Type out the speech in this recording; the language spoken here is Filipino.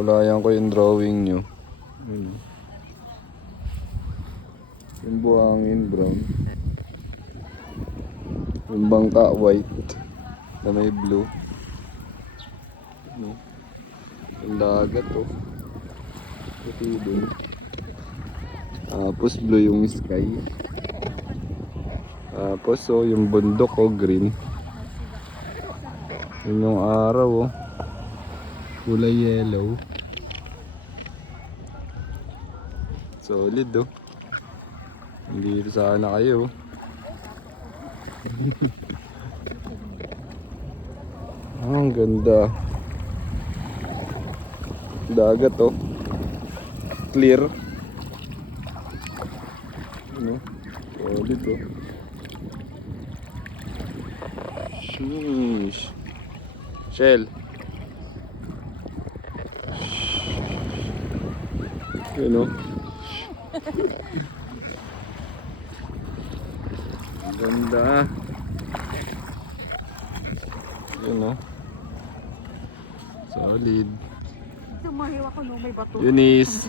Kulayan ko yung drawing nyo. Yun. Yung buhangin brown. Yung bangka white. Na may blue. Ano? Yung dagat oh. Puti dun. Tapos blue yung sky. Tapos oh, yung bundok oh, green. Yun yung araw oh. Kulay yellow. Solid oh. Hindi sana kayo. Ang ganda. Dagat oh. Clear. Ano? Solid oh. Sheesh. Shell. Yun oh. Ganda. Yun oh. Solid. Tumahiwa ko nung may bato. Eunice.